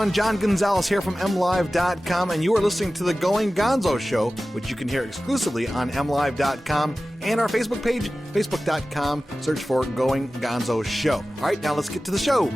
everyone. John Gonzalez here from MLive.com, and you are listening to the Going Gonzo Show, which you can hear exclusively on MLive.com and our Facebook page, Facebook.com. Search for Going Gonzo Show. All right, now let's get to the show.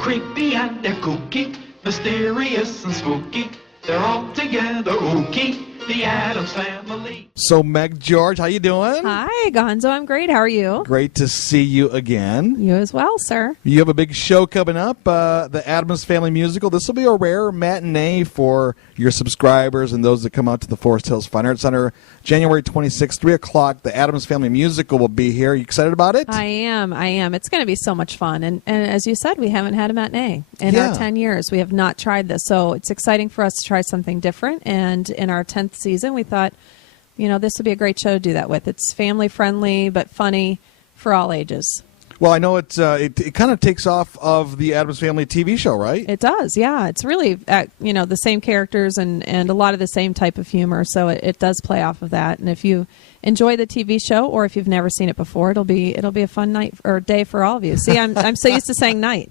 Creepy and they're kooky, mysterious and spooky. They're all together ooky, the Addams Family. So, Meg George, how you doing? Hi, Gonzo. I'm great. How are you? Great to see you again. You as well, sir. You have a big show coming up, the Addams Family Musical. This will be a rare matinee for your subscribers and those that come out to the Forest Hills Fine Arts Center. January 26th, 3 o'clock, the Addams Family Musical will be here. You excited about it? I am. It's going to be so much fun. And as you said, we haven't had a matinee in our 10 years. We have not tried this. So it's exciting for us to try something different. And in our 10th season, we thought, this would be a great show to do that with. It's family-friendly but funny for all ages. Well, I know it kind of takes off of the Addams Family TV show, right? It does, yeah. It's really, the same characters and a lot of the same type of humor. So it does play off of that. And if you enjoy the TV show, or if you've never seen it before, it'll be a fun night or day for all of you. See, I'm so used to saying night.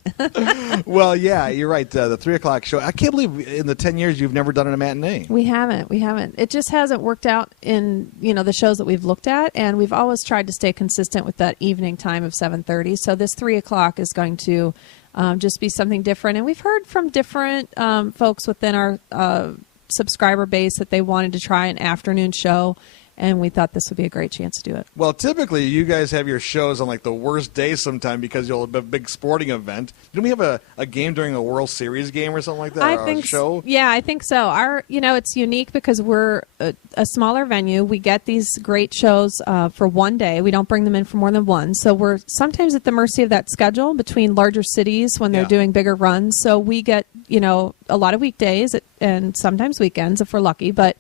Well, yeah, you're right. The 3 o'clock show. I can't believe in the 10 years you've never done a matinee. We haven't. It just hasn't worked out in the shows that we've looked at, and we've always tried to stay consistent with that evening time of 7:30. So this 3 o'clock is going to just be something different. And we've heard from different folks within our subscriber base that they wanted to try an afternoon show. And we thought this would be a great chance to do it. Well, typically, you guys have your shows on, the worst day sometime because you'll have a big sporting event. Didn't we have a game during a World Series game or something like that? I think so. Yeah, I think so. It's unique because we're a smaller venue. We get these great shows for one day. We don't bring them in for more than one. So we're sometimes at the mercy of that schedule between larger cities when they're doing bigger runs. So we get, a lot of weekdays and sometimes weekends if we're lucky. But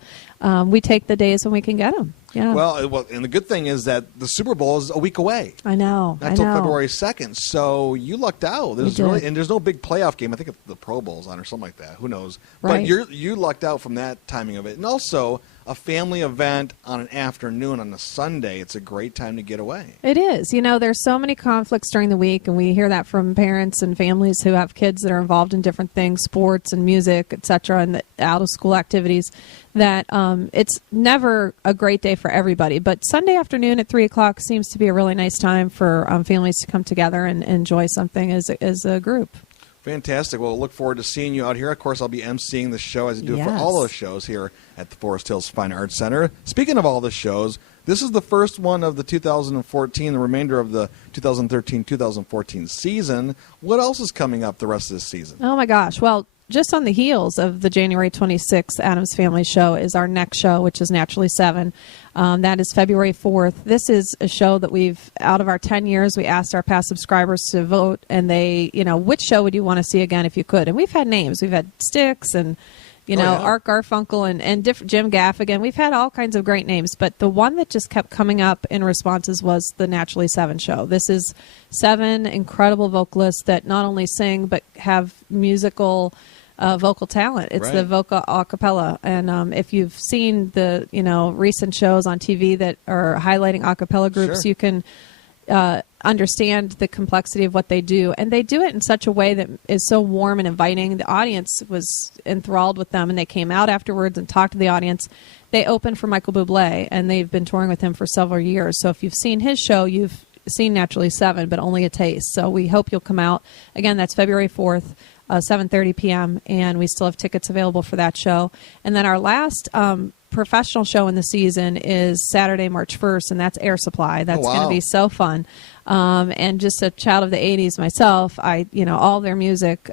we take the days when we can get them. Yeah. Well, and the good thing is that the Super Bowl is a week away. I know. Not until February 2nd. So you lucked out. There's no big playoff game. I think the Pro Bowl's on or something like that. Who knows? Right. But you lucked out from that timing of it. And also a family event on an afternoon on a Sunday. It's a great time to get away. It is. There's so many conflicts during the week, and we hear that from parents and families who have kids that are involved in different things, sports and music, etc., and out-of-school activities, that it's never a great day for everybody. But Sunday afternoon at 3 o'clock seems to be a really nice time for families to come together and enjoy something as a group. Fantastic. Well, look forward to seeing you out here. Of course, I'll be emceeing the show as I do for all those shows here at the Forest Hills Fine Arts Center. Speaking of all the shows, this is the first one of the 2014, the remainder of the 2013-2014 season. What else is coming up the rest of this season? Oh, my gosh. Well, just on the heels of the January 26th Addams Family show is our next show, which is Naturally 7. That is February 4th. This is a show that out of our 10 years, we asked our past subscribers to vote, and they, which show would you want to see again if you could? And we've had names. We've had Styx and, Art Garfunkel and different Jim Gaffigan. We've had all kinds of great names, but the one that just kept coming up in responses was the Naturally 7 show. This is 7 incredible vocalists that not only sing but have musical vocal talent. It's the vocal a cappella. And if you've seen the recent shows on TV that are highlighting a cappella groups, you can understand the complexity of what they do. And they do it in such a way that is so warm and inviting. The audience was enthralled with them, and they came out afterwards and talked to the audience. They opened for Michael Bublé, and they've been touring with him for several years. So if you've seen his show, you've seen Naturally 7, but only a taste. So we hope you'll come out. Again, that's February 4th. 7:30 p.m., and we still have tickets available for that show. And then our last professional show in the season is Saturday, March 1st, and that's Air Supply. That's going to be so fun. And just a child of the 80s myself, all their music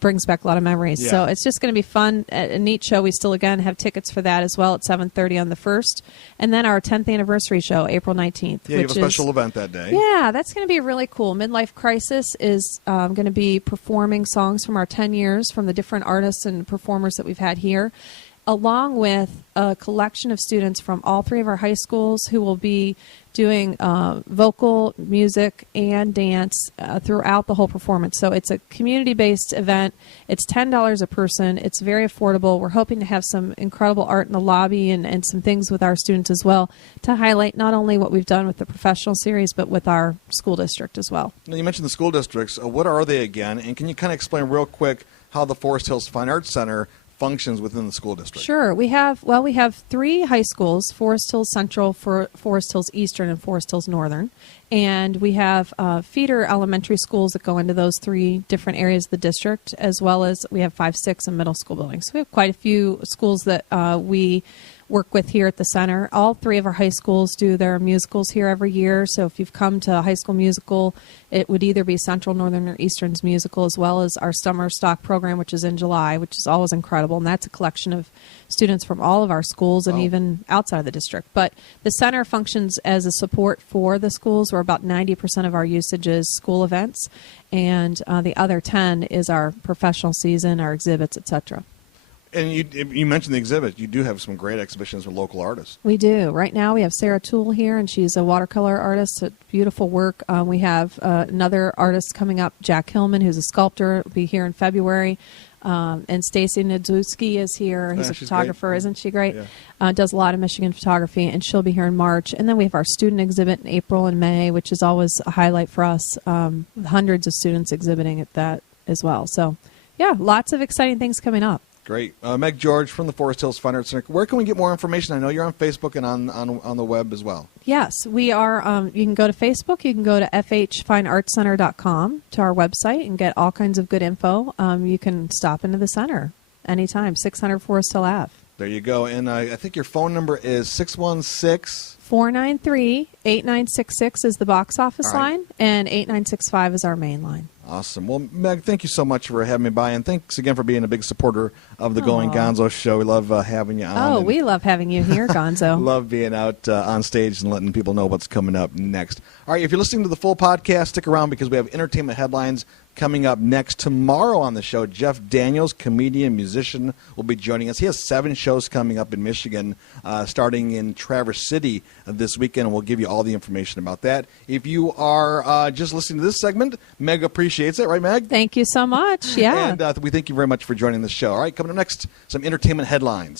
brings back a lot of memories. Yeah. So it's just going to be fun, a neat show. We still, again, have tickets for that as well at 7:30 on the 1st. And then our 10th anniversary show, April 19th. Yeah, you have a special event that day. Yeah, that's going to be really cool. Midlife Crisis is going to be performing songs from our 10 years from the different artists and performers that we've had here. along with a collection of students from all three of our high schools who will be doing vocal, music, and dance throughout the whole performance. So it's a community-based event. It's $10 a person. It's very affordable. We're hoping to have some incredible art in the lobby and some things with our students as well to highlight not only what we've done with the professional series, but with our school district as well. Now, you mentioned the school districts. What are they again? And can you kind of explain real quick how the Forest Hills Fine Arts Center functions within the school district? Sure. We have three high schools: Forest Hills Central, Forest Hills Eastern, and Forest Hills Northern. And we have feeder elementary schools that go into those three different areas of the district, as well as we have 5, 6, and middle school buildings. So we have quite a few schools that we work with here at the center. All three of our high schools do their musicals here every year. So if you've come to a high school musical, it would either be Central, Northern, or Eastern's musical, as well as our summer stock program, which is in July, which is always incredible. And that's a collection of students from all of our schools and even outside of the district. But the center functions as a support for the schools, where about 90% of our usage is school events, and the other 10 is our professional season, our exhibits, etc. And you mentioned the exhibit. You do have some great exhibitions with local artists. We do. Right now we have Sarah Toole here, and she's a watercolor artist. Beautiful work. We have another artist coming up, Jack Hillman, who's a sculptor. Will be here in February. And Stacy Nadzuski is here. He's a photographer. Great. Isn't she great? Yeah. Does a lot of Michigan photography, and she'll be here in March. And then we have our student exhibit in April and May, which is always a highlight for us. Hundreds of students exhibiting at that as well. So, yeah, lots of exciting things coming up. Great. Meg George from the Forest Hills Fine Arts Center. Where can we get more information? I know you're on Facebook and on the web as well. Yes, we are. You can go to Facebook. You can go to fhfineartscenter.com to our website and get all kinds of good info. You can stop into the center anytime, 600 Forest Hill Ave. There you go. And I think your phone number is 616... 493-8966 is the box office line, and 8965 is our main line. Awesome. Well, Meg, thank you so much for having me by, and thanks again for being a big supporter of the Going Gonzo Show. We love having you on. Oh, we love having you here, Gonzo. Love being out on stage and letting people know what's coming up next. All right, if you're listening to the full podcast, stick around because we have entertainment headlines coming up next. Tomorrow on the show, Jeff Daniels, comedian, musician, will be joining us. He has 7 shows coming up in Michigan, starting in Traverse City this weekend, and we'll give you all the information about that. If you are just listening to this segment, Meg appreciates it. Right, Meg? Thank you so much. Yeah. And we thank you very much for joining the show. All right, coming up next, some entertainment headlines.